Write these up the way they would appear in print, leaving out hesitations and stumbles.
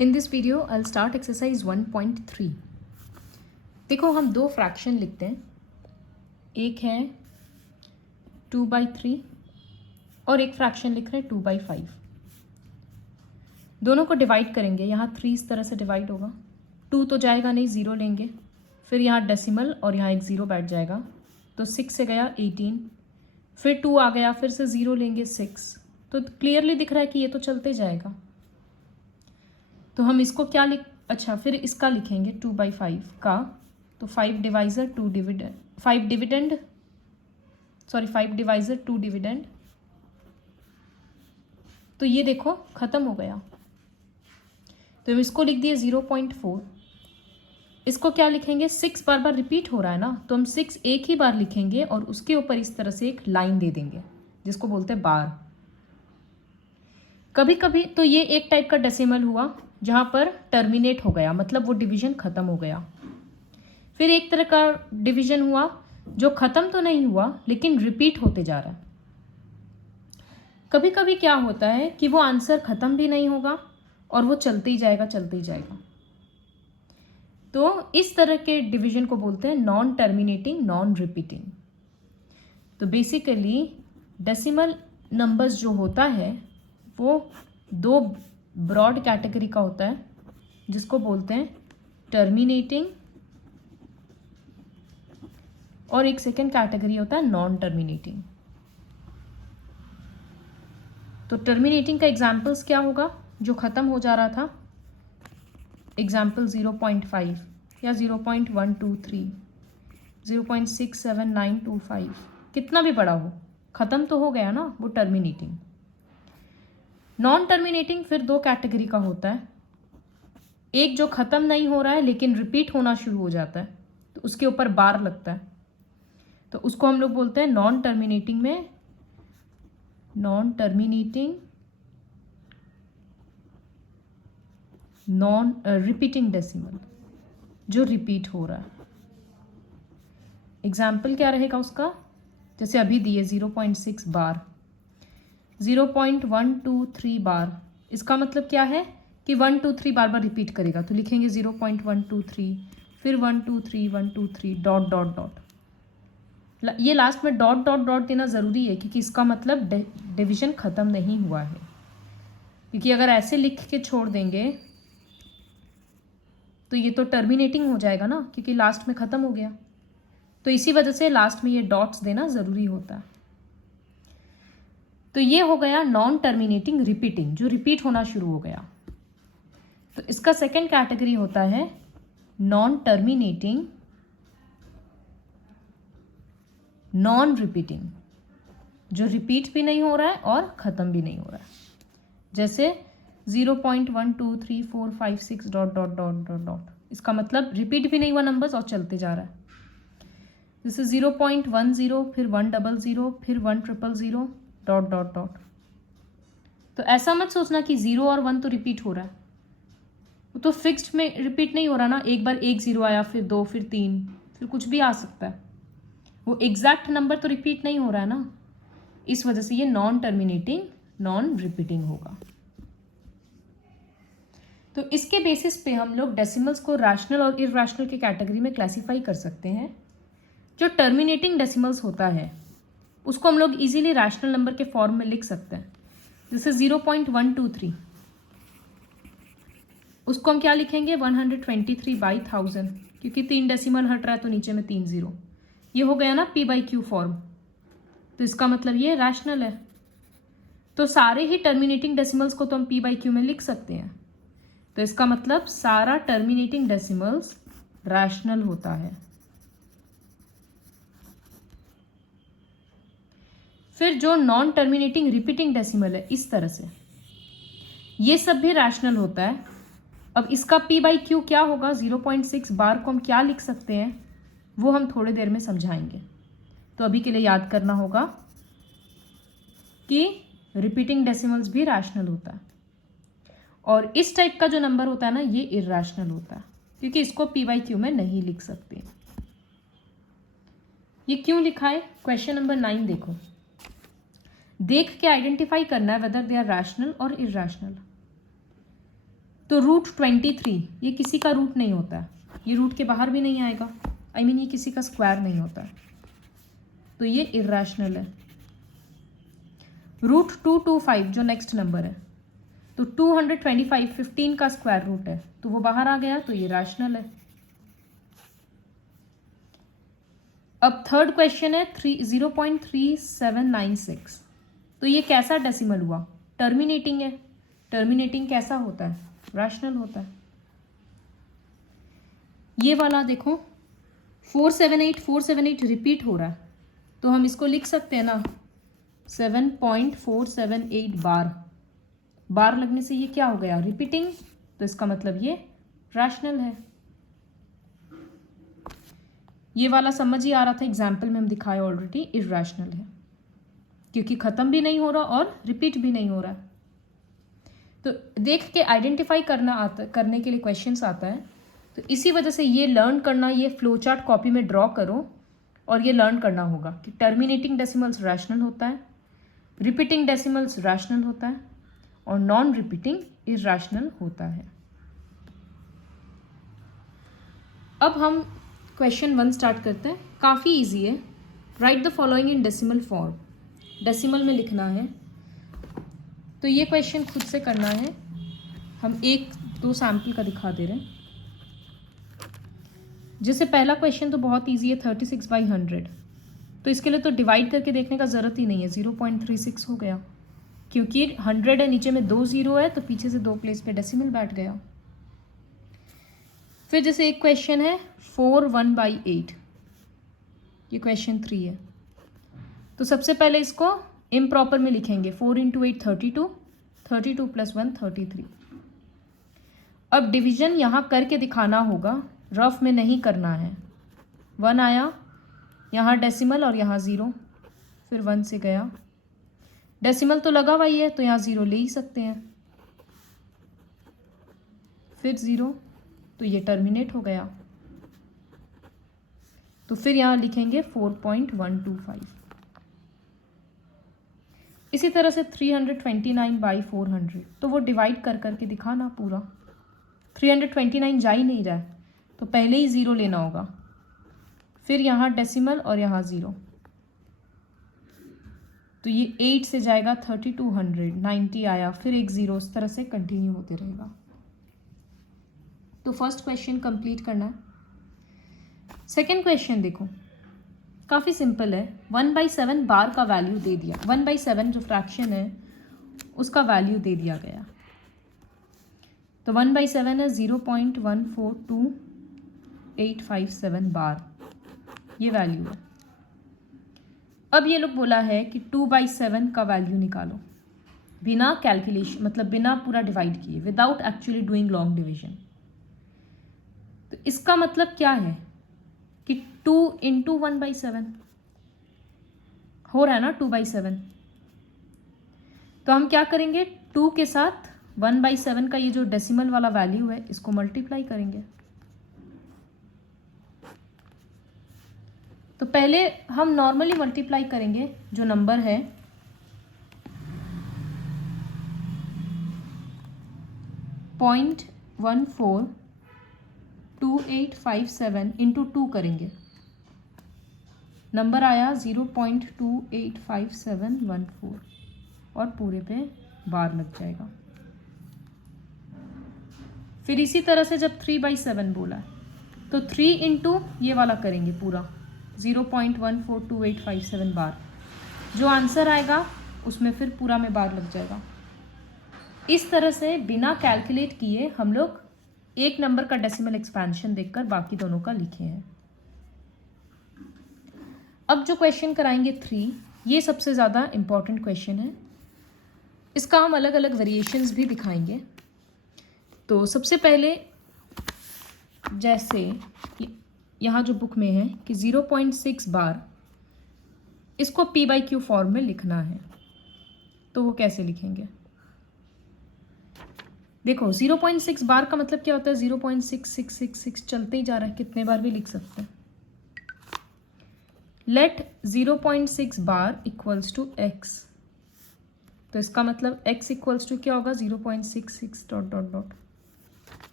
In this video, I'll start exercise 1.3. देखो हम दो फ्रैक्शन लिखते हैं, एक है 2/3 और एक फ्रैक्शन लिख रहे हैं 2/5. दोनों को डिवाइड करेंगे. यहाँ 3 इस तरह से डिवाइड होगा, 2 तो जाएगा नहीं, 0 लेंगे, फिर यहाँ डेसिमल और यहाँ एक 0 बैठ जाएगा, तो 6 से गया 18, फिर 2 आ गया, फिर से 0 लेंगे 6. तो क्लियरली दिख रहा है कि ये तो चलते जाएगा. तो हम इसको क्या अच्छा फिर इसका लिखेंगे 2/5 का, तो 5 डिवाइज़र 2 डिविडेंड, 5 डिवाइज़र 2 डिविडेंड. तो ये देखो ख़त्म हो गया. तो हम इसको लिख दिए 0.4. इसको क्या लिखेंगे, 6 बार बार रिपीट हो रहा है ना, तो हम 6 एक ही बार लिखेंगे और उसके ऊपर इस तरह से एक लाइन दे देंगे जिसको बोलते हैं बार. कभी कभी तो ये एक टाइप का डेसिमल हुआ जहाँ पर टर्मिनेट हो गया, मतलब वो डिवीज़न ख़त्म हो गया. फिर एक तरह का डिवीज़न हुआ जो ख़त्म तो नहीं हुआ लेकिन रिपीट होते जा रहा है. कभी कभी क्या होता है कि वो आंसर ख़त्म भी नहीं होगा और वो चलते ही जाएगा. तो इस तरह के डिवीज़न को बोलते हैं नॉन टर्मिनेटिंग, नॉन रिपीटिंग. तो बेसिकली डेसिमल नंबर्स जो होता है वो दो ब्रॉड कैटेगरी का होता है, जिसको बोलते हैं टर्मिनेटिंग और एक सेकेंड कैटेगरी होता है नॉन टर्मिनेटिंग. तो टर्मिनेटिंग का एग्जाम्पल्स क्या होगा, जो ख़त्म हो जा रहा था, एग्जाम्पल 0.5 या 0.123, 0.67925, कितना भी बड़ा हो, ख़त्म तो हो गया ना, वो टर्मिनेटिंग. नॉन टर्मिनेटिंग फिर दो कैटेगरी का होता है. एक जो ख़त्म नहीं हो रहा है लेकिन रिपीट होना शुरू हो जाता है, तो उसके ऊपर बार लगता है, तो उसको हम लोग बोलते हैं नॉन टर्मिनेटिंग में नॉन रिपीटिंग डेसिमल, जो रिपीट हो रहा है. एग्जाम्पल क्या रहेगा उसका, जैसे अभी दिए 0.6 बार, 0.123 बार. इसका मतलब क्या है कि 123 बार बार रिपीट करेगा, तो लिखेंगे 0.123, फिर 123 डॉट डॉट डॉट. ये लास्ट में डॉट डॉट डॉट देना ज़रूरी है क्योंकि इसका मतलब डिवीज़न ख़त्म नहीं हुआ है. क्योंकि अगर ऐसे लिख के छोड़ देंगे तो ये तो टर्मिनेटिंग हो जाएगा ना, क्योंकि लास्ट में ख़त्म हो गया. तो इसी वजह से लास्ट में ये डॉट्स देना ज़रूरी होता है. तो ये हो गया नॉन टर्मिनेटिंग रिपीटिंग, जो रिपीट होना शुरू हो गया. तो इसका सेकेंड कैटेगरी होता है नॉन टर्मिनेटिंग, नॉन रिपीटिंग, जो रिपीट भी नहीं हो रहा है और ख़त्म भी नहीं हो रहा है. जैसे 0.12345 dot dot dot dot dot, इसका मतलब रिपीट भी नहीं हुआ नंबर्स और चलते जा रहा है. जैसे 0.10, फिर 100, फिर 100 डॉट डॉट डॉट. तो ऐसा मत सोचना कि 0 और 1 तो रिपीट हो रहा है, वो तो फिक्स्ड में रिपीट नहीं हो रहा ना. एक बार 1 0 आया, फिर 2, फिर 3, फिर कुछ भी आ सकता है. वो एग्जैक्ट नंबर तो रिपीट नहीं हो रहा है ना, इस वजह से ये नॉन टर्मिनेटिंग, नॉन रिपीटिंग होगा. तो इसके बेसिस पे हम लोग डेसिमल्स को रैशनल और इरैशनल की कैटेगरी में क्लासीफाई कर सकते हैं. जो टर्मिनेटिंग डेसिमल्स होता है उसको हम लोग इजीली रैशनल नंबर के फॉर्म में लिख सकते हैं. जैसे 0.123, उसको हम क्या लिखेंगे, 123/1000, क्योंकि 3 डेसिमल हट रहा है तो नीचे में 3 0. ये हो गया ना p/q फॉर्म. तो इसका मतलब ये रैशनल है. तो सारे ही टर्मिनेटिंग डेसिमल्स को तो हम p/q में लिख सकते हैं. तो इसका मतलब सारा टर्मिनेटिंग डेसिमल्स रैशनल होता है. फिर जो नॉन टर्मिनेटिंग रिपीटिंग डेसिमल है, इस तरह से ये सब भी रैशनल होता है. अब इसका p/q क्या होगा, 0.6 बार को हम क्या लिख सकते हैं, वो हम थोड़ी देर में समझाएंगे. तो अभी के लिए याद करना होगा कि रिपीटिंग डेसिमल्स भी रैशनल होता है और इस टाइप का जो नंबर होता है ना, ये इरैशनल होता है, क्योंकि इसको p/q में नहीं लिख सकते. ये क्यों लिखा है, क्वेश्चन नंबर 9 देखो. देख के आइडेंटिफाई करना है वेदर दे आर रैशनल और इरैशनल. तो रूट 23 ये किसी का रूट नहीं होता है, ये रूट के बाहर भी नहीं आएगा, I mean ये किसी का स्क्वायर नहीं होता है, तो ये इर्रेशनल है। रूट 225 जो नेक्स्ट नंबर है, तो 225 15 का स्क्वायर रूट है, तो वो बाहर आ गया, तो ये रैशनल है। अब थर्ड क्वेश्चन है 0.3796, तो ये कैसा डेसिमल हुआ? टर्मिनेटिंग है। टर्मिनेटिंग कैसा होता है? रैशनल होता है। ये वाला देखो 478 रिपीट हो रहा है, तो हम इसको लिख सकते हैं ना 7.478 बार लगने से ये क्या हो गया? रिपीटिंग, तो इसका मतलब ये रैशनल है। ये वाला समझ ही आ रहा था, एग्जाम्पल में हम दिखाए ऑलरेडी, इर्रेशनल है क्योंकि ख़त्म भी नहीं हो रहा और रिपीट भी नहीं हो रहा। तो देख के आइडेंटिफाई करने के लिए क्वेश्चंस आता है, तो इसी वजह से ये लर्न करना, ये फ्लो चार्ट कॉपी में ड्रॉ करो और ये लर्न करना होगा कि टर्मिनेटिंग डेसिमल्स रैशनल होता है, रिपीटिंग डेसिमल्स रैशनल होता है और नॉन रिपीटिंग इर्रेशनल होता है। अब हम क्वेश्चन 1 स्टार्ट करते हैं। काफ़ी इजी है। Right the following in decimal form, decimal में लिखना है। तो ये क्वेश्चन खुद से करना है, हम 1-2 सैम्पल का दिखा दे रहे हैं। जैसे पहला क्वेश्चन तो बहुत इजी है, 36/100, तो इसके लिए तो डिवाइड करके देखने का ज़रूरत ही नहीं है, 0.36 हो गया क्योंकि 100 है, नीचे में 2 0 है, तो पीछे से 2 प्लेस पे डेसिमल बैठ गया। फिर जैसे एक क्वेश्चन है 4/1/8, ये क्वेश्चन 3 है, तो सबसे पहले इसको इम्प्रॉपर में लिखेंगे, 4 × 8 32, 32 + 1 33। अब डिवीजन यहाँ करके दिखाना होगा, रफ में नहीं करना है। 1 आया, यहाँ डेसिमल और यहाँ 0, फिर 1 से गया, डेसिमल तो लगा हुआ ही है तो यहाँ 0 ले ही सकते हैं, फिर 0, तो ये टर्मिनेट हो गया, तो फिर यहाँ लिखेंगे 4.125। इसी तरह से 329/400, तो वो डिवाइड कर करके दिखाना पूरा। 329 जा ही नहीं रहा है, तो पहले ही 0 लेना होगा, फिर यहाँ डेसिमल और यहाँ 0, तो ये 8 से जाएगा 3200, 90 आया, फिर एक 0, इस तरह से कंटिन्यू होते रहेगा। तो फर्स्ट क्वेश्चन कंप्लीट करना है। सेकेंड क्वेश्चन देखो, काफ़ी सिंपल है। 1/7 बार का वैल्यू दे दिया, 1/7 जो फ्रैक्शन है उसका वैल्यू दे दिया गया, तो 1/7 है 0.142857 बार, ये वैल्यू है। अब ये लोग बोला है कि 2/7 का वैल्यू निकालो बिना कैलकुलेशन, मतलब बिना पूरा डिवाइड किए, without actually doing long division. तो इसका मतलब क्या है कि 2 × 1/7 हो रहा है ना, 2/7, तो हम क्या करेंगे, 2 के साथ 1/7 का ये जो डेसिमल वाला वैल्यू है इसको मल्टीप्लाई करेंगे। तो पहले हम नॉर्मली मल्टीप्लाई करेंगे, जो नंबर है 0.142857 × 2 करेंगे, नंबर आया 0.285714 और पूरे पे बार लग जाएगा। फिर इसी तरह से जब 3/7 बोला है तो 3 × ये वाला करेंगे पूरा, 0.142857 बार, जो आंसर आएगा उसमें फिर पूरा में बार लग जाएगा। इस तरह से बिना कैलकुलेट किए हम लोग एक नंबर का डेसिमल एक्सपेंशन देखकर बाकी दोनों का लिखे हैं। अब जो क्वेश्चन कराएंगे 3, ये सबसे ज़्यादा इम्पॉर्टेंट क्वेश्चन है, इसका हम अलग अलग वेरिएशंस भी दिखाएंगे। तो सबसे पहले जैसे यहाँ जो बुक में है कि 0.6 बार, इसको P/Q फॉर्म में लिखना है, तो वो कैसे लिखेंगे? देखो 0.6 बार का मतलब क्या होता है, 0.6666 चलते ही जा रहा है, कितने बार भी लिख सकते हैं। Let 0.6 bar equals to x, तो इसका मतलब x इक्वल्स टू क्या होगा, 0.66 ...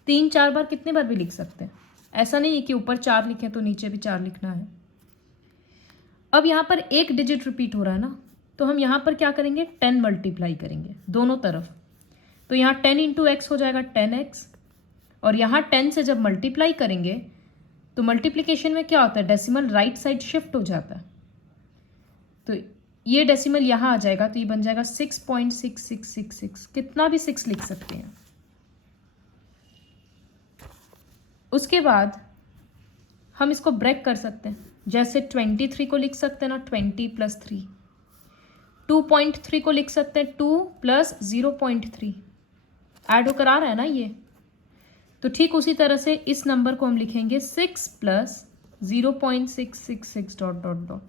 3 4 बार कितने बार भी लिख सकते हैं, ऐसा नहीं है कि ऊपर 4 लिखें तो नीचे भी 4 लिखना है। अब यहाँ पर एक डिजिट रिपीट हो रहा है ना, तो हम यहाँ पर क्या करेंगे, 10 मल्टीप्लाई करेंगे दोनों तरफ। तो यहाँ 10 इंटू एक्स हो जाएगा 10x, और यहाँ 10 से जब मल्टीप्लाई करेंगे तो मल्टीप्लिकेशन में क्या होता है, डेसिमल राइट साइड शिफ्ट हो जाता है, तो ये डेसिमल यहाँ आ जाएगा, तो ये बन जाएगा 6.6666। कितना भी 6 लिख सकते हैं। उसके बाद हम इसको ब्रेक कर सकते हैं, जैसे 23 को लिख सकते हैं ना, 20 + 3। 2.3 को लिख सकते हैं 2 + 0.3, ऐड होकर आ रहा है ना ये। तो ठीक उसी तरह से इस नंबर को हम लिखेंगे 6 + 0.666 ...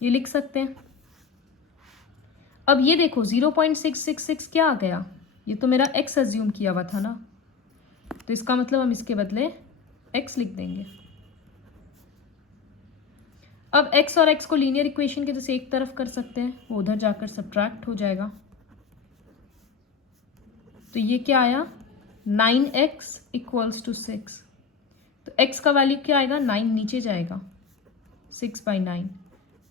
ये लिख सकते हैं। अब ये देखो 0.666 क्या आ गया, ये तो मेरा x अज्यूम किया हुआ था ना, तो इसका मतलब हम इसके बदले x लिख देंगे। अब x और x को लीनियर इक्वेशन के जैसे एक तरफ कर सकते हैं, वो उधर जाकर सब्ट्रैक्ट हो जाएगा। तो ये क्या आया, 9x = 6। तो x का वैल्यू क्या आएगा, 9 नीचे जाएगा, 6/9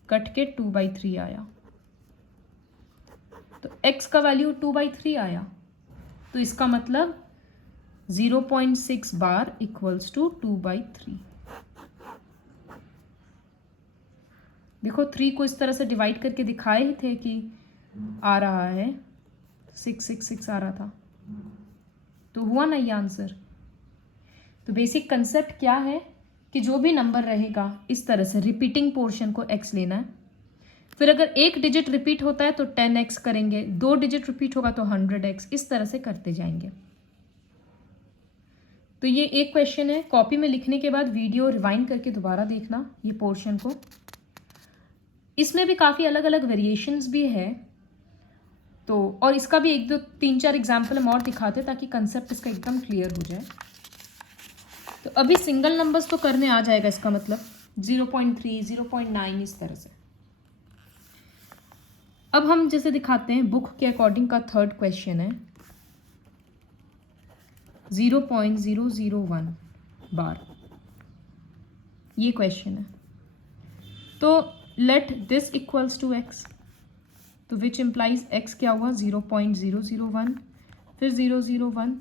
कट के 2/3 आया। तो x का वैल्यू 2/3 आया, तो इसका मतलब 0.6 बार = 2/3। देखो 3 को इस तरह से डिवाइड करके दिखाए ही थे कि आ रहा है 666 आ रहा था, तो हुआ ना ये आंसर। तो बेसिक कंसेप्ट क्या है कि जो भी नंबर रहेगा इस तरह से रिपीटिंग पोर्शन को x लेना है, फिर अगर एक डिजिट रिपीट होता है तो 10x करेंगे, 2 डिजिट रिपीट होगा तो 100x, इस तरह से करते जाएंगे। तो ये एक क्वेश्चन है, कॉपी में लिखने के बाद वीडियो रिवाइंड करके दोबारा देखना ये पोर्शन को। इसमें भी काफ़ी अलग अलग वेरिएशंस भी है, तो और इसका भी 1 2 3 4 एग्जाम्पल हम और दिखाते ताकि कंसेप्ट इसका एकदम क्लियर हो जाए। तो अभी सिंगल नंबर्स तो करने आ जाएगा, इसका मतलब 0.3 0.9 इस तरह से। अब हम जैसे दिखाते हैं बुक के अकॉर्डिंग का थर्ड क्वेश्चन है 0.001 बार, ये क्वेश्चन है। तो let this equals to x, तो विच इम्प्लाइज x क्या हुआ, 0.001 फिर 001,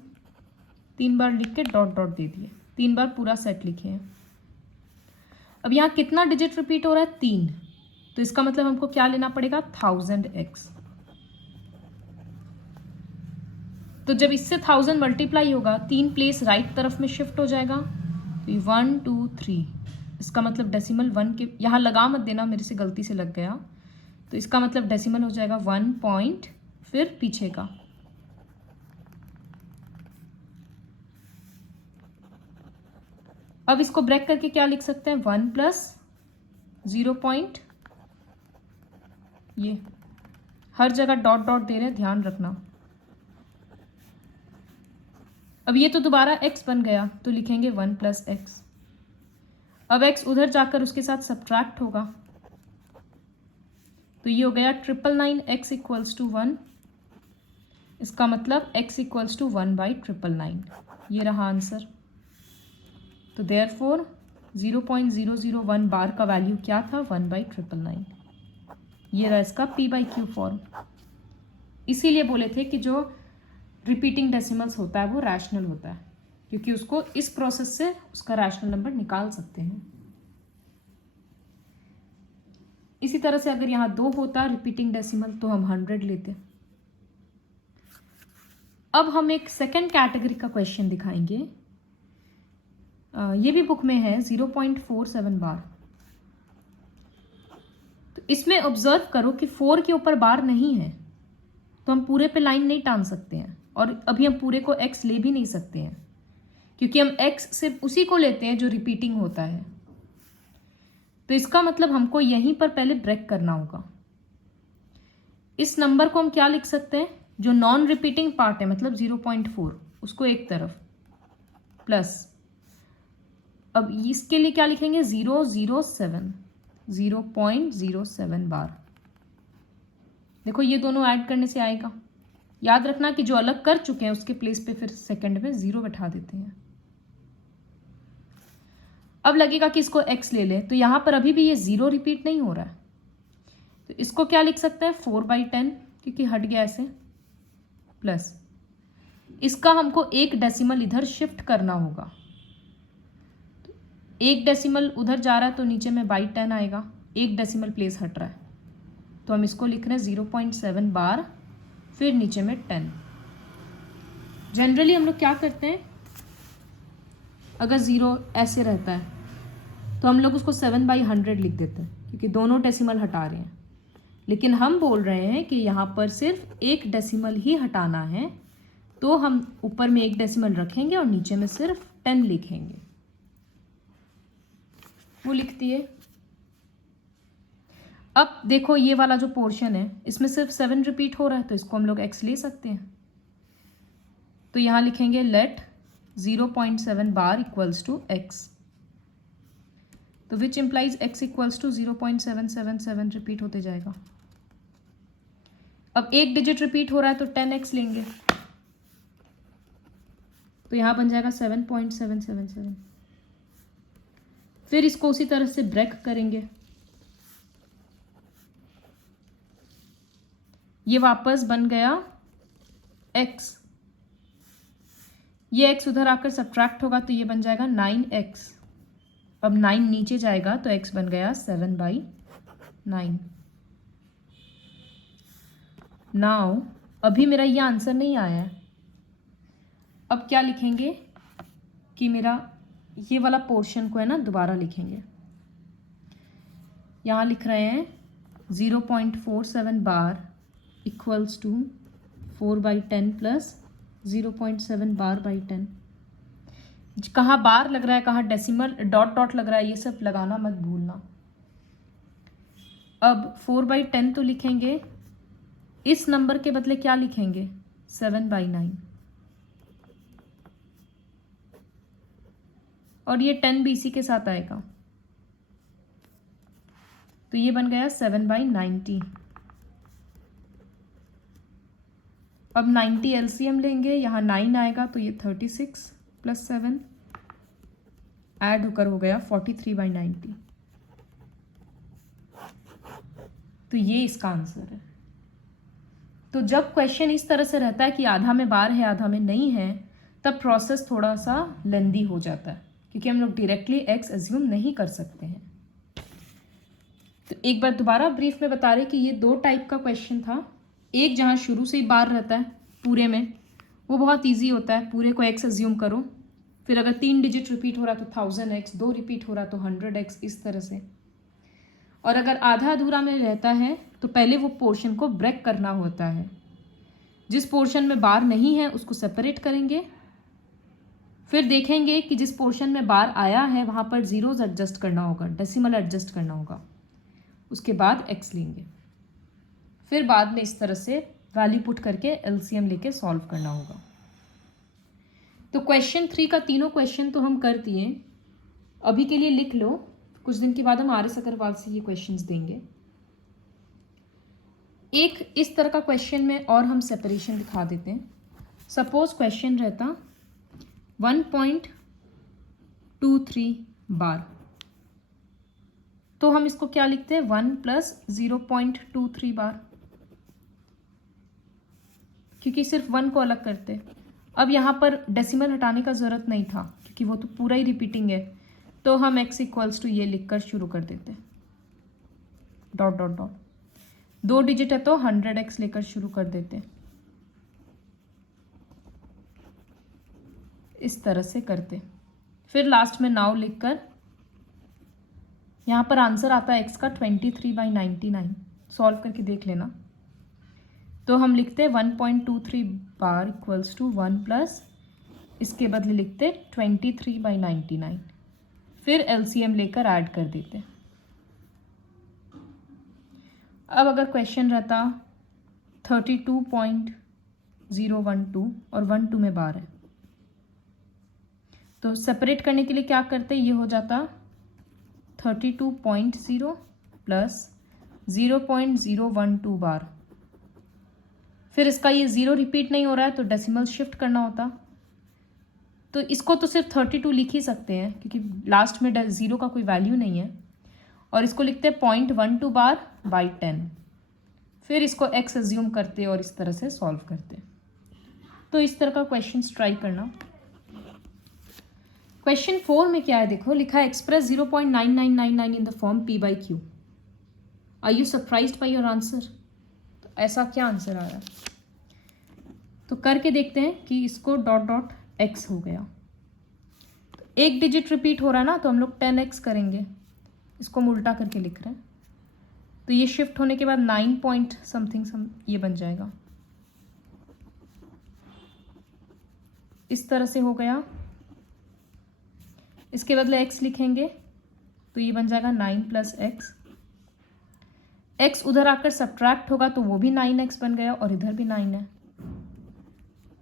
3 बार लिख के डॉट डॉट दे दिए, 3 बार पूरा सेट लिखे हैं। अब यहाँ कितना डिजिट रिपीट हो रहा है, 3, तो इसका मतलब हमको क्या लेना पड़ेगा, 1000x। तो जब इससे 1000 मल्टीप्लाई होगा 3 प्लेस राइट तरफ में शिफ्ट हो जाएगा, तो 1 2 3, इसका मतलब डेसिमल 1 के यहाँ लगा मत देना, मेरे से गलती से लग गया, तो इसका मतलब डेसिमल हो जाएगा 1 पॉइंट फिर पीछे का। अब इसको ब्रेक करके क्या लिख सकते हैं, 1 + 0 पॉइंट, ये हर जगह डॉट डॉट दे रहे हैं, ध्यान रखना। अब ये तो दोबारा x बन गया, तो लिखेंगे 1 + x। अब x उधर जाकर उसके साथ सब्ट्रैक्ट होगा, तो ये हो गया 999x = 1, इसका मतलब x = 1/999, ये रहा आंसर। तो देयरफॉर 0.001 बार का वैल्यू क्या था, 1/999। ये रहा इसका p/q फॉर्म। इसीलिए बोले थे कि जो रिपीटिंग डेसिमल्स होता है वो रैशनल होता है, क्योंकि उसको इस प्रोसेस से उसका रैशनल नंबर निकाल सकते हैं। इसी तरह से अगर यहाँ 2 होता रिपीटिंग डेसिमल तो हम 100 लेते। अब हम एक सेकेंड कैटेगरी का क्वेश्चन दिखाएंगे, ये भी बुक में है, 0.47 बार। तो इसमें ऑब्जर्व करो कि 4 के ऊपर बार नहीं है, तो हम पूरे पे लाइन नहीं टान सकते हैं, और अभी हम पूरे को x ले भी नहीं सकते हैं, क्योंकि हम x सिर्फ उसी को लेते हैं जो रिपीटिंग होता है। तो इसका मतलब हमको यहीं पर पहले ब्रेक करना होगा। इस नंबर को हम क्या लिख सकते हैं, जो नॉन रिपीटिंग पार्ट है मतलब 0.4, उसको एक तरफ प्लस, अब इसके लिए क्या लिखेंगे, 0.07 बार। देखो ये दोनों ऐड करने से आएगा, याद रखना कि जो अलग कर चुके हैं उसके प्लेस पे फिर सेकंड में 0 बैठा देते हैं। अब लगेगा कि इसको x ले लें, तो यहाँ पर अभी भी ये 0 रिपीट नहीं हो रहा है, तो इसको क्या लिख सकते हैं 4/10, क्योंकि हट गया ऐसे, प्लस इसका हमको एक डेसिमल इधर शिफ्ट करना होगा। तो एक डेसिमल उधर जा रहा है तो नीचे में बाई 10 आएगा, एक डेसिमल प्लेस हट रहा है, तो हम इसको लिख रहे हैं 0.7 बार, फिर नीचे में 10। जनरली हम लोग क्या करते हैं, अगर 0 ऐसे रहता है तो हम लोग उसको 7/100 लिख देते हैं, क्योंकि दोनों डेसिमल हटा रहे हैं। लेकिन हम बोल रहे हैं कि यहाँ पर सिर्फ एक डेसिमल ही हटाना है, तो हम ऊपर में एक डेसिमल रखेंगे और नीचे में सिर्फ 10 लिखेंगे। वो लिख दिए। अब देखो ये वाला जो पोर्शन है इसमें सिर्फ 7 रिपीट हो रहा है, तो इसको हम लोग x ले सकते हैं। तो यहाँ लिखेंगे let 0.7 bar equals to x, तो which implies x equals to 0.777 repeat होते जाएगा। अब एक डिजिट रिपीट हो रहा है तो 10x लेंगे, तो यहाँ बन जाएगा 7.777। फिर इसको उसी तरह से ब्रेक करेंगे, ये वापस बन गया x, ये x उधर आकर सब्ट्रैक्ट होगा तो ये बन जाएगा 9x। अब 9 नीचे जाएगा तो x बन गया 7/9। नाउ अभी मेरा ये आंसर नहीं आया है, अब क्या लिखेंगे कि मेरा ये वाला पोर्शन को है ना दोबारा लिखेंगे। यहाँ लिख रहे हैं 0.47 बार इक्वल्स टू 4/10 प्लस 0.7 बार/10। कहाँ बार लग रहा है, कहाँ डेसिमल डॉट डॉट लग रहा है, ये सब लगाना मत भूलना। अब 4/10 तो लिखेंगे, इस नंबर के बदले क्या लिखेंगे 7/9, और ये 10 भी इसी के साथ आएगा, तो ये बन गया 7/90। अब 90 एलसीएम लेंगे, यहाँ 9 आएगा तो ये 36 प्लस 7 ऐड होकर हो गया 43/90। तो ये इसका आंसर है। तो जब क्वेश्चन इस तरह से रहता है कि आधा में बार है आधा में नहीं है, तब प्रोसेस थोड़ा सा लेंदी हो जाता है, क्योंकि हम लोग डायरेक्टली एक्स एज्यूम नहीं कर सकते हैं। तो एक बार दोबारा ब्रीफ में बता रहे कि ये 2 टाइप का क्वेश्चन था। एक जहाँ शुरू से ही बार रहता है पूरे में, वो बहुत इजी होता है, पूरे को एक्स एज्यूम करो, फिर अगर 3 डिजिट रिपीट हो रहा तो 1000x, 2 रिपीट हो रहा तो 100x, इस तरह से। और अगर आधा अधूरा में रहता है तो पहले वो पोर्शन को ब्रेक करना होता है, जिस पोर्शन में बार नहीं है उसको सेपरेट करेंगे, फिर देखेंगे कि जिस पोर्शन में बार आया है वहाँ पर जीरोज एडजस्ट करना होगा, डेसिमल एडजस्ट करना होगा, उसके बाद x लेंगे, फिर बाद में इस तरह से वैल्यू पुट करके एलसीएम लेके सॉल्व करना होगा। तो क्वेश्चन 3 का तीनों क्वेश्चन तो हम कर दिए, अभी के लिए लिख लो, कुछ दिन के बाद हम RS अग्रवाल से ये क्वेश्चंस देंगे। एक इस तरह का क्वेश्चन में और हम सेपरेशन दिखा देते हैं। सपोज क्वेश्चन रहता 1.23 बार, तो हम इसको क्या लिखते हैं 1 प्लस 0.23 बार, क्योंकि सिर्फ 1 को अलग करते। अब यहाँ पर डेसिमल हटाने का ज़रूरत नहीं था क्योंकि वो तो पूरा ही रिपीटिंग है, तो हम x इक्वल्स टू ये लिखकर शुरू कर देते, डॉट डॉट डॉट, 2 डिजिट है तो 100x लेकर शुरू कर देते, इस तरह से करते। फिर लास्ट में नाउ लिखकर यहाँ पर आंसर आता है x का 23/99, सॉल्व करके देख लेना। तो हम लिखते 1.23 बार इक्वल्स टू 1 प्लस, इसके बदले लिखते 23/99, फिर एलसीएम लेकर ऐड कर देते। अब अगर क्वेश्चन रहता 32.012 और 12 में बार है, तो सेपरेट करने के लिए क्या करते, ये हो जाता 32.0 प्लस 0.012 बार, फिर इसका ये 0 रिपीट नहीं हो रहा है तो डेसिमल शिफ्ट करना होता। तो इसको तो सिर्फ 32 लिख ही सकते हैं क्योंकि लास्ट में 0 का कोई वैल्यू नहीं है। और इसको लिखते हैं 0.12 बार बाई 10। फिर इसको x एज्यूम करते और इस तरह से सॉल्व करते। तो इस तरह का क्वेश्चन ट्राई करना। क्वेश्चन 4 में क्या है देखो, लिखा है express 0.9999 in the form p by q. Are you surprised by your answer? तो ऐसा क्या आंसर आ रहा है? तो करके देखते हैं कि इसको डॉट डॉट x हो गया। तो एक डिजिट रिपीट हो रहा है ना, तो हम लोग 10x करेंगे। इसको हम उल्टा करके लिख रहे हैं। तो ये शिफ्ट होने के बाद 9 पॉइंट समथिंग ये बन जाएगा। इस तरह से हो गया। इसके बदले x लिखेंगे तो ये बन जाएगा 9 प्लस x। x उधर आकर सब्ट्रैक्ट होगा तो वो भी 9x बन गया और इधर भी 9 है।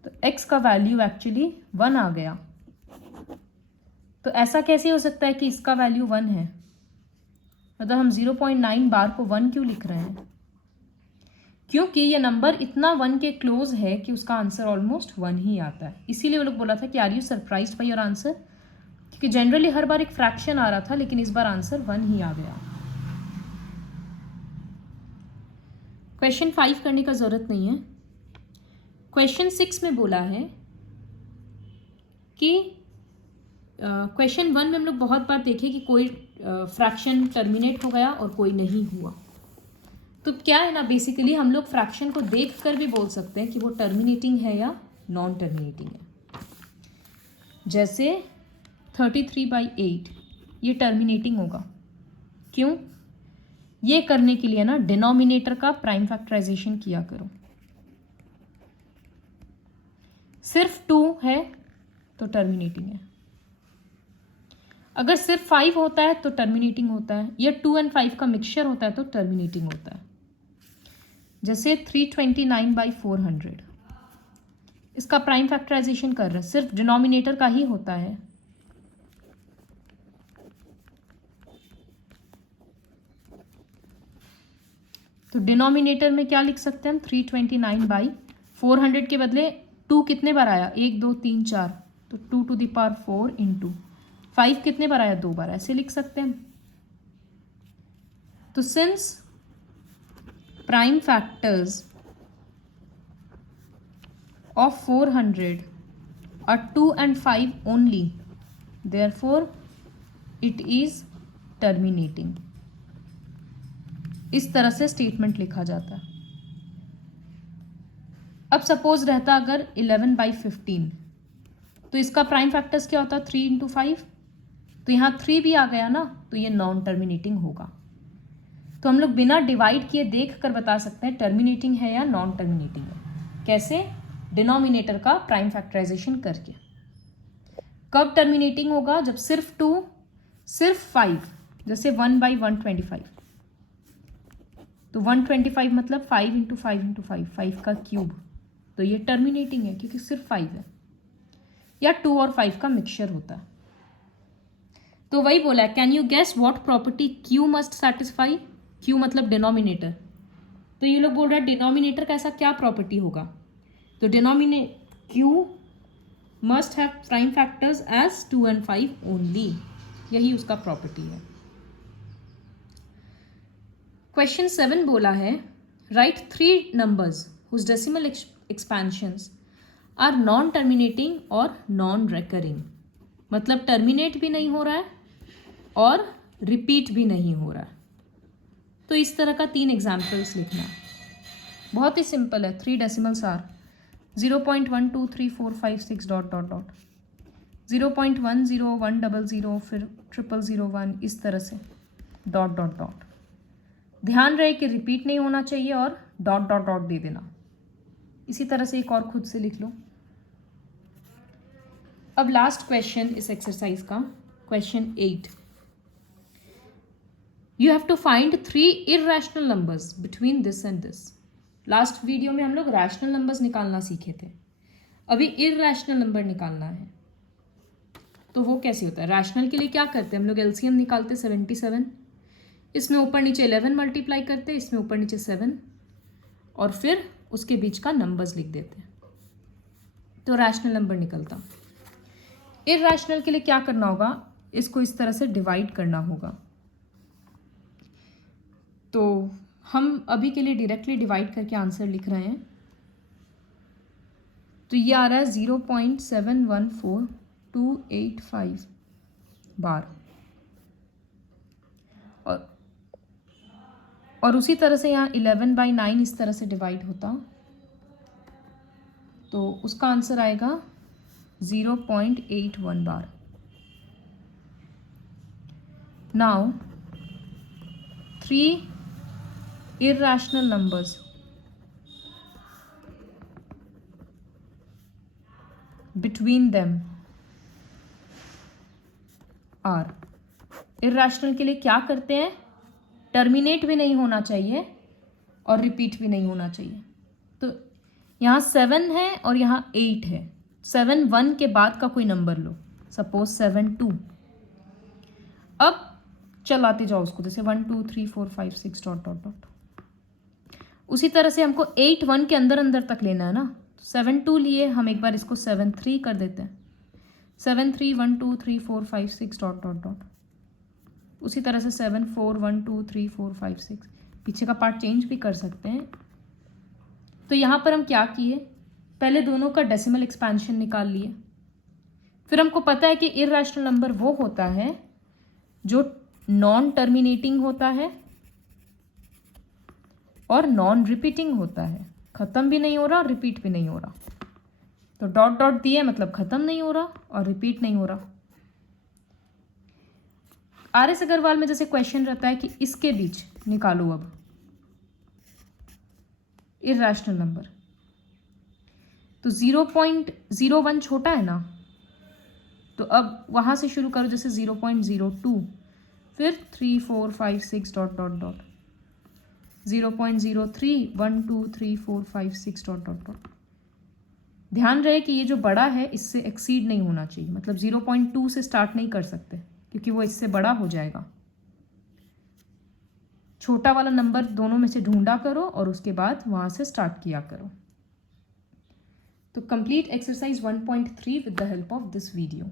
तो x का वैल्यू एक्चुअली 1 आ गया। तो ऐसा कैसे हो सकता है कि इसका वैल्यू 1 है? मतलब हम 0.9 बार को 1 क्यों लिख रहे हैं? क्योंकि ये नंबर इतना 1 के क्लोज है कि उसका आंसर ऑलमोस्ट 1 ही आता है। इसीलिए वो लोग बोला था कि are you surprised by your answer, क्योंकि जनरली हर बार एक फ्रैक्शन आ रहा था लेकिन इस बार आंसर 1 ही आ गया। क्वेश्चन 5 करने का जरूरत नहीं है। क्वेश्चन 6 में बोला है कि क्वेश्चन 1 में हम लोग बहुत बार देखे कि कोई फ्रैक्शन टर्मिनेट हो गया और कोई नहीं हुआ। तो क्या है ना, बेसिकली हम लोग फ्रैक्शन को देखकर भी बोल सकते हैं कि वो टर्मिनेटिंग है या नॉन टर्मिनेटिंग है। जैसे 33/8 ये टर्मिनेटिंग होगा। क्यों? ये करने के लिए ना डिनोमिनेटर का प्राइम फैक्टराइजेशन किया करो। सिर्फ 2 है तो टर्मिनेटिंग है। अगर सिर्फ 5 होता है तो टर्मिनेटिंग होता है, या 2 और 5 का मिक्सचर होता है तो टर्मिनेटिंग होता है। जैसे 329/400 इसका प्राइम फैक्टराइजेशन कर रहे हैं, सिर्फ डिनोमिनेटर का ही होता है। तो डिनोमिनेटर में क्या लिख सकते हैं हम? 329/400 के बदले 2 कितने बार आया? 1 2 3 4, तो 2 to the power 4 इंटू 5 कितने बार आया? 2 बार। ऐसे लिख सकते हैं। तो since prime factors of 400 are 2 and 5 only, therefore it is terminating। इस तरह से स्टेटमेंट लिखा जाता है। अब सपोज रहता अगर 11/15, तो इसका प्राइम फैक्टर्स क्या होता? 3 इंटू 5, तो यहाँ 3 भी आ गया ना, तो ये नॉन टर्मिनेटिंग होगा। तो हम लोग बिना डिवाइड किए देख कर बता सकते हैं टर्मिनेटिंग है या नॉन टर्मिनेटिंग है। कैसे? डिनोमिनेटर का प्राइम फैक्टराइजेशन करके। कब टर्मिनेटिंग होगा? जब सिर्फ 2 सिर्फ 5, जैसे 1/125, तो 125 मतलब 5 इंटू 5 इंटू 5, 5 का क्यूब, तो ये टर्मिनेटिंग है क्योंकि सिर्फ 5 है। या 2 और 5 का मिक्सचर होता है। तो वही बोला है, can you guess what property q must satisfy? Q मतलब डिनोमिनेटर। तो ये लोग बोल रहे हैं डिनोमिनेटर का ऐसा क्या प्रॉपर्टी होगा? तो q must have prime factors as 2 and 5 only, यही उसका प्रॉपर्टी है। क्वेश्चन 7 बोला है right 3 numbers whose decimal expansions are non terminating और नॉन रेकरिंग। मतलब टर्मिनेट भी नहीं हो रहा है और रिपीट भी नहीं हो रहा है। तो इस तरह का 3 एग्जाम्पल्स लिखना। बहुत ही सिंपल है। 3 decimals are 0.12345 dot dot dot 0.10100, फिर 0001, इस तरह से डॉट डॉट डॉट। ध्यान रहे कि रिपीट नहीं होना चाहिए और डॉट डॉट डॉट दे देना। इसी तरह से एक और खुद से लिख लो। अब लास्ट क्वेश्चन इस एक्सरसाइज का, question 8। You have to find 3 irrational numbers between this and this. Last video में हम लोग रैशनल नंबर्स निकालना सीखे थे, अभी इररेशनल नंबर निकालना है। तो वो कैसे होता है? रैशनल के लिए क्या करते हैं हम लोग? एलसीएम निकालते 77, इसमें ऊपर नीचे 11 मल्टीप्लाई करते, इसमें ऊपर नीचे 7, और फिर उसके बीच का नंबर्स लिख देते, तो रैशनल नंबर निकलता। इर्रैशनल के लिए क्या करना होगा, इसको इस तरह से डिवाइड करना होगा। तो हम अभी के लिए डायरेक्टली डिवाइड करके आंसर लिख रहे हैं। तो ये आ रहा है 0.714285 बार। और उसी तरह से यहाँ 11/9 इस तरह से डिवाइड होता, तो उसका आंसर आएगा 0.81 bar. Now 3 irrational numbers between them are, irrational के लिए क्या करते हैं, टर्मिनेट भी नहीं होना चाहिए और रिपीट भी नहीं होना चाहिए। तो यहाँ 7 है और यहाँ 8 है। 7 1 के बाद का कोई नंबर लो, सपोज 7 2। अब चलाते जाओ उसको, जैसे 1 2 3 4 5 6 डॉट डॉट डॉट। उसी तरह से हमको 8 1 के अंदर अंदर तक लेना है ना। 7 2 लिए, हम एक बार इसको 7 3 कर देते हैं। 7 3 1 2 3 4 5 6 डॉट डॉट डॉट। उसी तरह से 7 4 1 2 3 4 5 6। पीछे का पार्ट चेंज भी कर सकते हैं। तो यहाँ पर हम क्या किए, पहले दोनों का डेसिमल एक्सपेंशन निकाल लिए। फिर हमको पता है कि इर्रैशनल नंबर वो होता है जो नॉन टर्मिनेटिंग होता है और नॉन रिपीटिंग होता है, खत्म भी नहीं हो रहा और रिपीट भी नहीं हो रहा। तो डॉट डॉट दिए मतलब खत्म नहीं हो रहा और रिपीट नहीं हो रहा। RS अग्रवाल में जैसे क्वेश्चन रहता है कि इसके बीच निकालो अब इर्रैशनल नंबर, तो 0.01 छोटा है ना, तो अब वहां से शुरू करो, जैसे 0.02, फिर 3 4 5 6 dot dot dot, 0.03 1 2 3 4 5 6 dot dot dot. ध्यान रहे कि ये जो बड़ा है इससे एक्सीड नहीं होना चाहिए, मतलब 0.2 से स्टार्ट नहीं कर सकते क्योंकि वो इससे बड़ा हो जाएगा। छोटा वाला नंबर दोनों में से ढूंढा करो और उसके बाद वहां से स्टार्ट किया करो। तो complete exercise 1.3 with the help of this video.